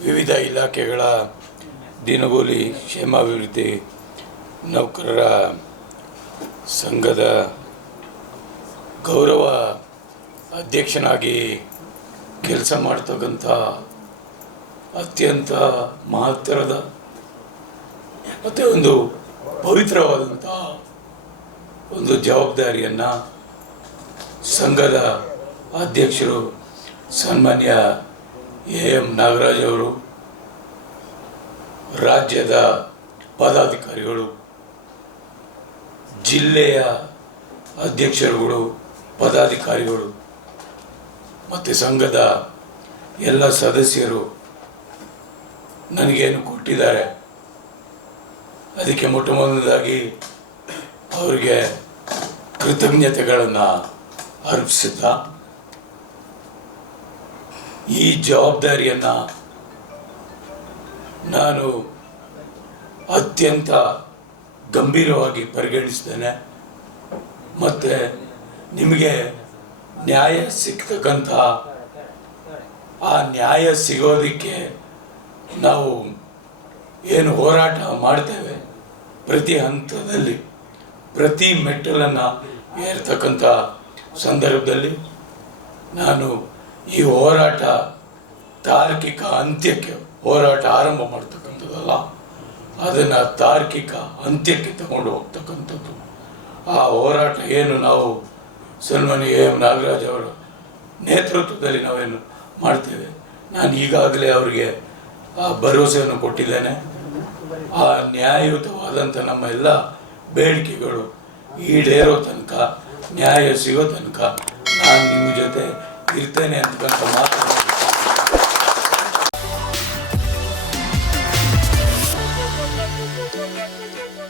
ವಿವಿಧ ಇಲಾಖೆಗಳ ದಿನಗೂಲಿ ಕ್ಷೇಮಾಭಿವೃದ್ಧಿ ನೌಕರರ ಸಂಘದ ಗೌರವ ಅಧ್ಯಕ್ಷನಾಗಿ ಕೆಲಸ ಮಾಡ್ತಕ್ಕಂಥ ಅತ್ಯಂತ ಮಹತ್ತರದ ಮತ್ತು ಒಂದು ಪವಿತ್ರವಾದಂಥ ಒಂದು ಜವಾಬ್ದಾರಿಯನ್ನು ಸಂಘದ ಅಧ್ಯಕ್ಷರು ಸನ್ಮಾನ್ಯ ಎ ಎಂ ನಾಗರಾಜ್ ಅವರು ರಾಜ್ಯದ ಪದಾಧಿಕಾರಿಗಳು, ಜಿಲ್ಲೆಯ ಅಧ್ಯಕ್ಷರುಗಳು, ಪದಾಧಿಕಾರಿಗಳು ಮತ್ತು ಸಂಘದ ಎಲ್ಲ ಸದಸ್ಯರು ನನಗೇನು ಕೊಟ್ಟಿದ್ದಾರೆ. ಅದಕ್ಕೆ ಮೊಟ್ಟ ಮೊದಲನೇದಾಗಿ ಅವರಿಗೆ ಕೃತಜ್ಞತೆಗಳನ್ನು ಅರ್ಪಿಸುತ್ತಾ ಈ ಜವಾಬ್ದಾರಿಯನ್ನು ನಾನು ಅತ್ಯಂತ ಗಂಭೀರವಾಗಿ ಪರಿಗಣಿಸ್ತೇನೆ. ಮತ್ತು ನಿಮಗೆ ನ್ಯಾಯ ಸಿಗ್ತಕ್ಕಂಥ ಆ ನ್ಯಾಯ ಸಿಗೋದಕ್ಕೆ ನಾವು ಏನು ಹೋರಾಟ ಮಾಡ್ತೇವೆ? ಪ್ರತಿ ಹಂತದಲ್ಲಿ, ಪ್ರತಿ ಮೆಟ್ಟಲನ್ನು ಏರ್ತಕ್ಕಂಥ ಸಂದರ್ಭದಲ್ಲಿ ನಾನು ಈ ಹೋರಾಟ ತಾರ್ಕಿಕ ಅಂತ್ಯಕ್ಕೆ ಹೋರಾಟ ಆರಂಭ ಮಾಡ್ತಕ್ಕಂಥದ್ದಲ್ಲ, ಅದನ್ನು ತಾರ್ಕಿಕ ಅಂತ್ಯಕ್ಕೆ ತಗೊಂಡು ಹೋಗ್ತಕ್ಕಂಥದ್ದು. ಆ ಹೋರಾಟ ಏನು ನಾವು ಸನ್ಮಾನಿ ಎ ಎಂ ನಾಗರಾಜ್ ಅವರ ನೇತೃತ್ವದಲ್ಲಿ ನಾವೇನು ಮಾಡ್ತೇವೆ? ನಾನು ಈಗಾಗಲೇ ಅವರಿಗೆ ಆ ಭರವಸೆಯನ್ನು ಕೊಟ್ಟಿದ್ದೇನೆ. ಆ ನ್ಯಾಯಯುತವಾದಂಥ ನಮ್ಮ ಎಲ್ಲ ಬೇಡಿಕೆಗಳು ಈಡೇರೋ ತನಕ, ನ್ಯಾಯ ಸಿಗೋ ತನಕ ನಾನು ನಿಮ್ಮ ಜೊತೆ ಇರ್ತೇನೆ ಅಂತಕ್ಕಂಥ ಮಾತು.